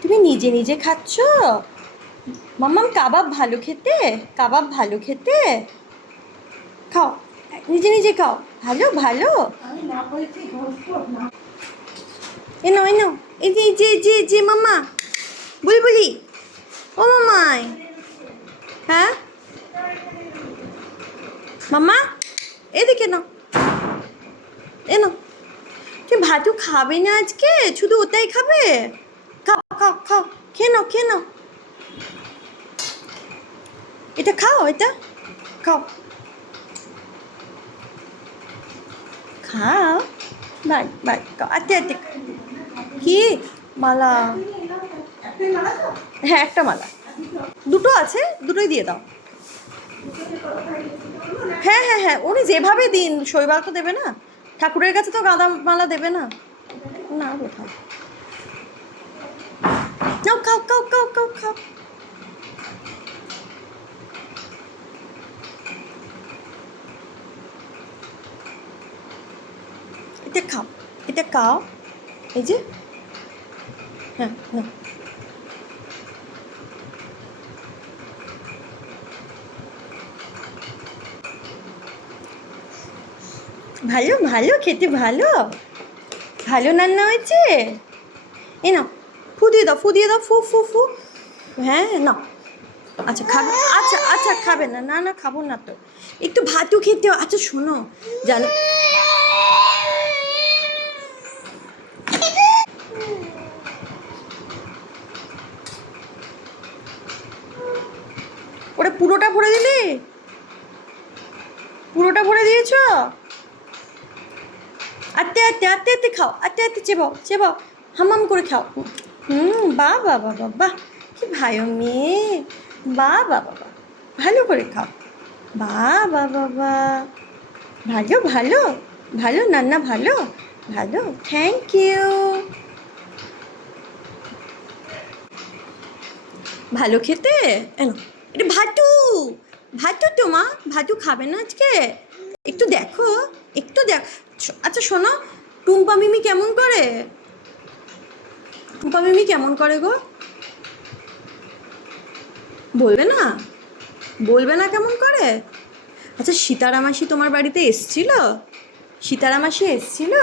তুমি নিজে নিজে খাচ্ছ? মাম্মাম কাবাব ভালো খেতে, কাবাব ভালো খেতে। খাও, নিজে নিজে খাও। ভালো ভালো। এ নাও, এ নাও, এই যে এই যে এই যে এই যে মাম্মা বুলবুলি। ও মামাই, হ্যাঁ মাম্মা, এদিকে নাও, এ নাও। তুমি ভাতু খাবে না আজকে? শুধু ওটাই খাবে? খাও খাও খাও, খেয়ে নাও খেয়ে নাও। এটা খাও, এটা খাও, খাও। বাই বাই, আতে আতে। কি মালা? হ্যাঁ, একটা মালা। দুটো আছে, দুটোই দিয়ে দাও। হ্যাঁ হ্যাঁ হ্যাঁ, উনি যেভাবে দিন, শৈবাল তো দেবে না, ঠাকুরের কাছে তো গাঁদা মালা দেবে না। না কোথাও। নাও, খাও খাও খাও খাও খাও। এটা খাও, এটা খাও। এই যে, হ্যাঁ না, ভালো ভালো খেতে, ভালো ভালো রান্না হয়েছে। এ নাও, ফু দিয়ে দাও, ফু দিয়ে দাও, ফু ফু ফু। হ্যাঁ নাও। আচ্ছা খাবে, আচ্ছা আচ্ছা খাবে না, না না খাবো না তো। একটু ভাতও খেতে। আচ্ছা শোনো, জানো ওটা পুরোটা ভরে দিলি? পুরোটা ভরে দিয়েছ? আত্তে আত্তে আত্তে আত্তে খাও, আত্তে আত্তে চেবাও চেবাও, হামাম করে খাও। বাহ বাহ বাহ বাহ বাহ, কি ভালো মেয়ে। বাহ বাহ বাহ বাহ, ভালো করে খাও। বাহ বাহ বাহ বাহ, ভালো ভালো ভালো, নান্না ভালো ভালো, থ্যাংক ইউ। ভালো খেতে। এনো, এটা ভাতু, ভাতু তো মা, ভাতু খাবে না আজকে? একটু দেখো, একটু দেখ। আচ্ছা শোনো, টুম্পা মিমি কেমন করে? টুম্পা মিমি কেমন করে গো? বলবে না? বলবে না কেমন করে? আচ্ছা সীতারা মাসি তোমার বাড়িতে এসছিল? সীতারা মাসি এসছিল?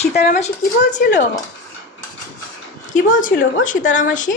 সীতারা মাসি কি বলছিল? কি বলছিল গো সীতারা মাসি?